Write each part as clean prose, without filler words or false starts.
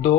2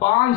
5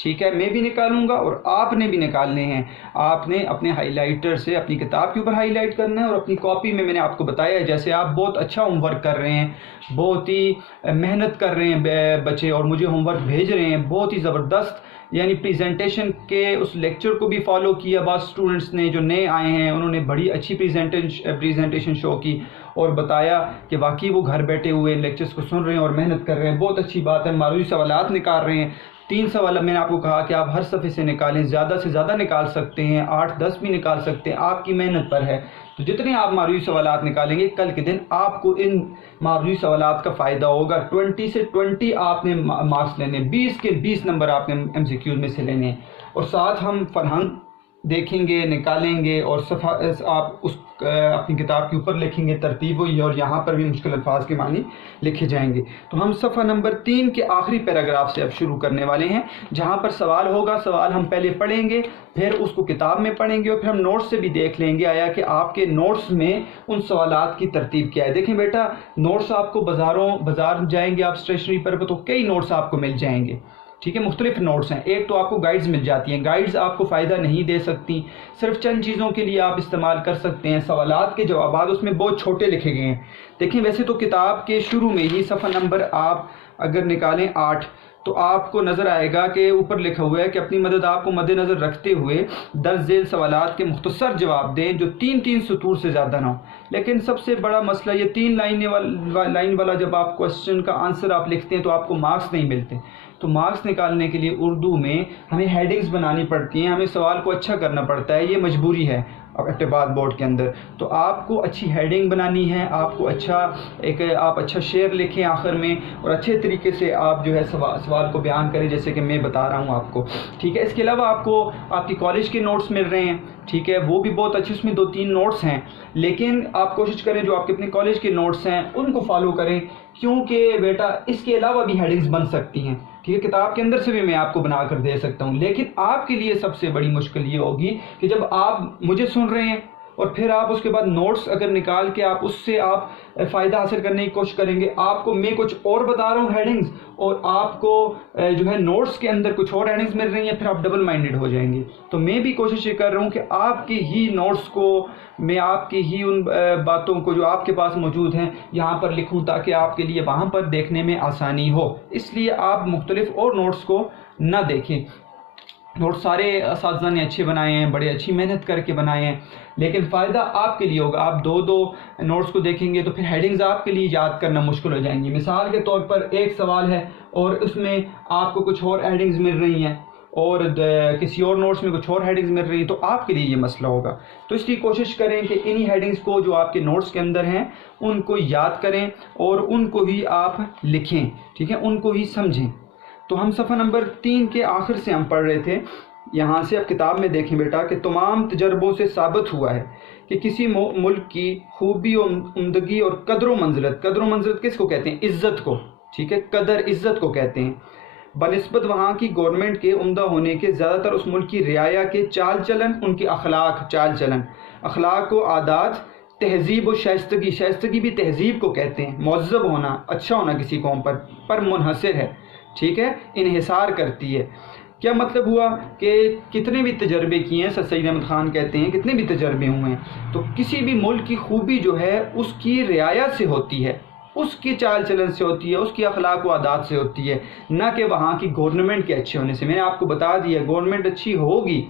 ٹھیک ہے، میں بھی نکالوں گا اور آپ نے بھی نکالنے ہیں. آپ نے اپنے ہائی لائٹر سے اپنی کتاب کے اوپر ہائی لائٹ کرنا ہے، اور اپنی کاپی میں نے آپ کو بتایا ہے جیسے آپ بہت اچھا ہوم ورک کر رہے ہیں، بہت ہی محنت کر رہے ہیں بچے، اور مجھے ہوم ورک بھیج رہے ہیں بہت ہی زبردست، یعنی پریزنٹیشن کے اس لیکچر کو بھی فالو کیا. بعض اسٹوڈنٹس نے جو نئے آئے ہیں انہوں نے بڑی اچھی پریزنٹیشن شو کی اور بتایا کہ واقعی وہ گھر بیٹھے ہوئے لیکچرز کو سن رہے ہیں اور محنت کر رہے ہیں. بہت اچھی بات ہے. معروضی سوالات نکال رہے ہیں. 3 سوال میں نے آپ کو کہا کہ آپ ہر صفحے سے نکالیں، زیادہ سے زیادہ نکال سکتے ہیں، 8-10 بھی نکال سکتے ہیں، آپ کی محنت پر ہے. تو جتنے آپ معروضی سوالات نکالیں گے کل کے دن آپ کو ان معروضی سوالات کا فائدہ ہوگا. 20 سے 20 آپ نے مارکس لینے، 20 کے 20 نمبر آپ نے MCQs میں سے لینے، اور ساتھ ہم فرہنگ دیکھیں گے، نکالیں گے، اور صفحہ آپ اس اپنی کتاب کے اوپر لکھیں گے ترتیب ہوئی، اور یہاں پر بھی مشکل الفاظ کے معنی لکھے جائیں گے. تو ہم صفحہ نمبر 3 کے آخری پیراگراف سے اب شروع کرنے والے ہیں، جہاں پر سوال ہوگا. سوال ہم پہلے پڑھیں گے، پھر اس کو کتاب میں پڑھیں گے، اور پھر ہم نوٹس سے بھی دیکھ لیں گے آیا کہ آپ کے نوٹس میں ان سوالات کی ترتیب کیا ہے. دیکھیں بیٹا، نوٹس آپ کو بازار جائیں گے آپ اسٹیشنری پر تو کئی نوٹس آپ کو مل جائیں گے. ٹھیک ہے، مختلف نوٹس ہیں. ایک تو آپ کو گائیڈز مل جاتی ہیں، گائیڈز آپ کو فائدہ نہیں دے سکتی، صرف چند چیزوں کے لیے آپ استعمال کر سکتے ہیں. سوالات کے جوابات اس میں بہت چھوٹے لکھے گئے ہیں. دیکھیں ویسے تو کتاب کے شروع میں ہی صفحہ نمبر آپ اگر نکالیں 8 تو آپ کو نظر آئے گا کہ اوپر لکھا ہوا ہے کہ اپنی مدد آپ کو مد نظر رکھتے ہوئے درج ذیل سوالات کے مختصر جواب دیں جو 3 سطور سے زیادہ نہ ہو. لیکن سب سے بڑا مسئلہ یہ 3 لائن والا جب آپ کوشچن کا آنسر آپ لکھتے ہیں تو آپ کو مارکس نہیں ملتے. تو مارکس نکالنے کے لیے اردو میں ہمیں ہیڈنگز بنانی پڑتی ہیں، ہمیں سوال کو اچھا کرنا پڑتا ہے، یہ مجبوری ہے اعتبار بورڈ کے اندر. تو آپ کو اچھی ہیڈنگ بنانی ہے، آپ کو آپ اچھا شعر لکھیں آخر میں، اور اچھے طریقے سے آپ جو ہے سوال کو بیان کریں جیسے کہ میں بتا رہا ہوں آپ کو. ٹھیک ہے، اس کے علاوہ آپ کو آپ کی کالج کے نوٹس مل رہے ہیں. ٹھیک ہے، وہ بھی بہت اچھے، اس میں 2-3 نوٹس ہیں، لیکن آپ کوشش کریں جو آپ کے اپنے کالج کے نوٹس ہیں ان کو فالو کریں، کیونکہ بیٹا اس کے علاوہ بھی ہیڈنگز بن سکتی ہیں. ٹھیک ہے، کتاب کے اندر سے بھی میں آپ کو بنا کر دے سکتا ہوں، لیکن آپ کے لیے سب سے بڑی مشکل یہ ہوگی کہ جب آپ مجھے سن رہے ہیں اور پھر آپ اس کے بعد نوٹس اگر نکال کے آپ اس سے آپ فائدہ حاصل کرنے کی کوشش کریں گے، آپ کو میں کچھ اور بتا رہا ہوں ہیڈنگز، اور آپ کو جو ہے نوٹس کے اندر کچھ اور ہیڈنگز مل رہی ہیں، پھر آپ ڈبل مائنڈڈ ہو جائیں گے. تو میں بھی کوشش یہ کر رہا ہوں کہ آپ کے ہی نوٹس کو میں آپ کی ہی ان باتوں کو جو آپ کے پاس موجود ہیں یہاں پر لکھوں تاکہ آپ کے لیے وہاں پر دیکھنے میں آسانی ہو. اس لیے آپ مختلف اور نوٹس کو نہ دیکھیں. نوٹ سارے اساتذہ نے اچھے بنائے ہیں، بڑے اچھی محنت کر کے بنائے ہیں، لیکن فائدہ آپ کے لیے ہوگا. آپ 2 نوٹس کو دیکھیں گے تو پھر ہیڈنگز آپ کے لیے یاد کرنا مشکل ہو جائیں گی. مثال کے طور پر ایک سوال ہے اور اس میں آپ کو کچھ اور ہیڈنگز مل رہی ہیں اور کسی اور نوٹس میں کچھ اور ہیڈنگز مل رہی ہیں، تو آپ کے لیے یہ مسئلہ ہوگا. تو اس لیے کوشش کریں کہ انہی ہیڈنگز کو جو آپ کے نوٹس کے اندر ہیں ان کو یاد کریں اور ان کو ہی آپ لکھیں. ٹھیک ہے، ان کو ہی سمجھیں. تو ہم صفحہ نمبر 3 کے آخر سے ہم پڑھ رہے تھے. یہاں سے اب کتاب میں دیکھیں بیٹا کہ تمام تجربوں سے ثابت ہوا ہے کہ کسی ملک کی خوبی و عمدگی اور قدر و منزلت کس کو کہتے ہیں؟ عزت کو. ٹھیک ہے، قدر عزت کو کہتے ہیں، بنسبت وہاں کی گورنمنٹ کے عمدہ ہونے کے زیادہ تر اس ملک کی رعایا کے چال چلن، ان کی اخلاق و عادات، تہذیب و شائستگی بھی تہذیب کو کہتے ہیں. مہذب ہونا، اچھا ہونا کسی قوم پر منحصر ہے. ٹھیک ہے، انحصار کرتی ہے. کیا مطلب ہوا کہ کتنے بھی تجربے کیے ہیں، سر سید احمد خان کہتے ہیں کتنے بھی تجربے ہوئے ہیں، تو کسی بھی ملک کی خوبی جو ہے اس کی رعایا سے ہوتی ہے، اس کی چال چلن سے ہوتی ہے، اس کی اخلاق و عادات سے ہوتی ہے، نہ کہ وہاں کی گورنمنٹ کے اچھے ہونے سے. میں نے آپ کو بتا دیا گورنمنٹ اچھی ہوگی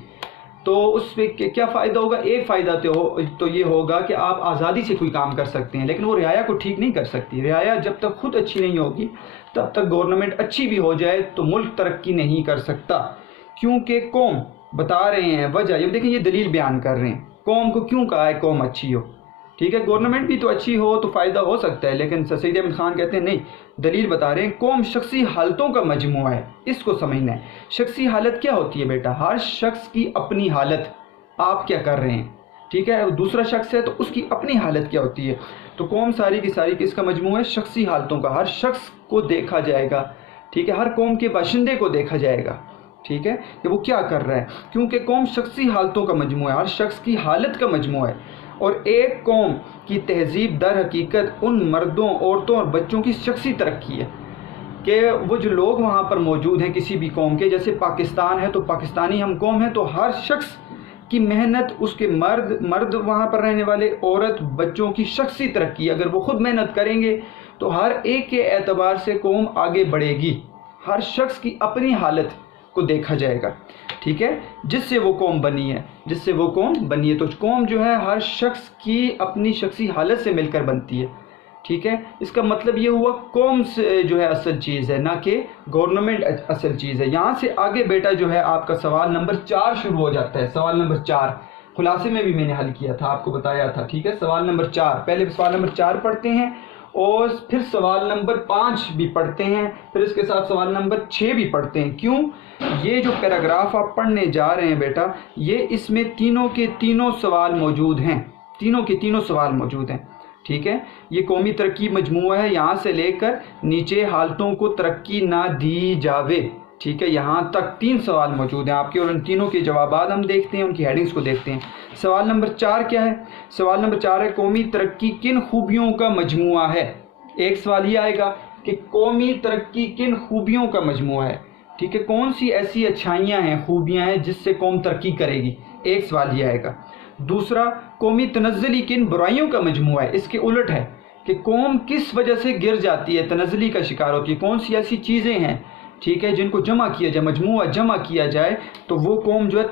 تو اس پہ کیا فائدہ ہوگا؟ ایک فائدہ تو یہ ہوگا کہ آپ آزادی سے کوئی کام کر سکتے ہیں، لیکن وہ رعایا کو ٹھیک نہیں کر سکتی. رعایا جب تک خود اچھی نہیں ہوگی تب تک گورنمنٹ اچھی بھی ہو جائے تو ملک ترقی نہیں کر سکتا. کیونکہ قوم بتا رہے ہیں وجہ، یہ دیکھیں یہ دلیل بیان کر رہے ہیں قوم کو کیوں کہا ہے قوم اچھی ہو. ٹھیک ہے، گورنمنٹ بھی تو اچھی ہو تو فائدہ ہو سکتا ہے، لیکن سر سید احمد خان کہتے ہیں نہیں، دلیل بتا رہے ہیں قوم شخصی حالتوں کا مجموعہ ہے. اس کو سمجھنا ہے. شخصی حالت کیا ہوتی ہے بیٹا؟ ہر شخص کی اپنی حالت، آپ کیا کر رہے ہیں. ٹھیک ہے، دوسرا شخص ہے تو اس کی اپنی حالت کیا ہوتی ہے. تو قوم ساری کی ساری کس کا مجموعہ ہے؟ شخصی حالتوں کا. ہر شخص کو دیکھا جائے گا. ٹھیک ہے، ہر قوم کے باشندے کو دیکھا جائے گا. ٹھیک ہے، کہ وہ کیا کر رہا ہے، کیونکہ قوم شخصی حالتوں کا مجموعہ ہے، ہر شخص کی حالت کا مجموعہ ہے. اور ایک قوم کی تہذیب در حقیقت ان مردوں، عورتوں اور بچوں کی شخصی ترقی ہے کہ وہ جو لوگ وہاں پر موجود ہیں کسی بھی قوم کے، جیسے پاکستان ہے تو پاکستانی ہم قوم ہیں، تو ہر شخص کی محنت، اس کے مرد وہاں پر رہنے والے، عورت، بچوں کی شخصی ترقی، اگر وہ خود محنت کریں گے تو ہر ایک کے اعتبار سے قوم آگے بڑھے گی. ہر شخص کی اپنی حالت کو دیکھا جائے گا، ٹھیک ہے، جس سے وہ قوم بنی ہے، تو قوم جو ہے ہر شخص کی اپنی شخصی حالت سے مل کر بنتی ہے، ٹھیک ہے. اس کا مطلب یہ ہوا قوم سے جو ہے اصل چیز ہے، نہ کہ گورنمنٹ اصل چیز ہے. یہاں سے آگے بیٹا جو ہے آپ کا سوال نمبر 4 شروع ہو جاتا ہے. سوال نمبر 4 خلاصے میں بھی میں نے حل کیا تھا، آپ کو بتایا تھا، ٹھیک ہے. سوال نمبر 4، پہلے سوال نمبر 4 پڑھتے ہیں اور پھر سوال نمبر 5 بھی پڑھتے ہیں، پھر اس کے ساتھ سوال نمبر 6 بھی پڑھتے ہیں. کیوں؟ یہ جو پیراگراف آپ پڑھنے جا رہے ہیں بیٹا، یہ اس میں تینوں کے تینوں سوال موجود ہیں، ٹھیک ہے. یہ قومی ترقی مجموعہ ہے، یہاں سے لے کر نیچے حالتوں کو ترقی نہ دی جاوے، ٹھیک ہے، یہاں تک 3 سوال موجود ہیں آپ کے، اور ان تینوں کے جوابات ہم دیکھتے ہیں، ان کی ہیڈنگز کو دیکھتے ہیں. سوال نمبر 4 کیا ہے؟ سوال نمبر 4 ہے قومی ترقی کن خوبیوں کا مجموعہ ہے. ایک سوال یہ آئے گا کہ قومی ترقی کن خوبیوں کا مجموعہ ہے، ٹھیک ہے، کون سی ایسی اچھائیاں ہیں، خوبیاں ہیں جس سے قوم ترقی کرے گی، ایک سوال یہ آئے گا. دوسرا، قومی تنزلی کن برائیوں کا مجموعہ ہے. اس کے الٹ ہے کہ قوم کس وجہ سے گر جاتی ہے، تنزلی کا شکار ہوتی ہے، کون سی ایسی چیزیں ہیں، ٹھیک ہے، جن کو جمع کیا جائے، مجموعہ جمع کیا جائے تو وہ قوم جو ہے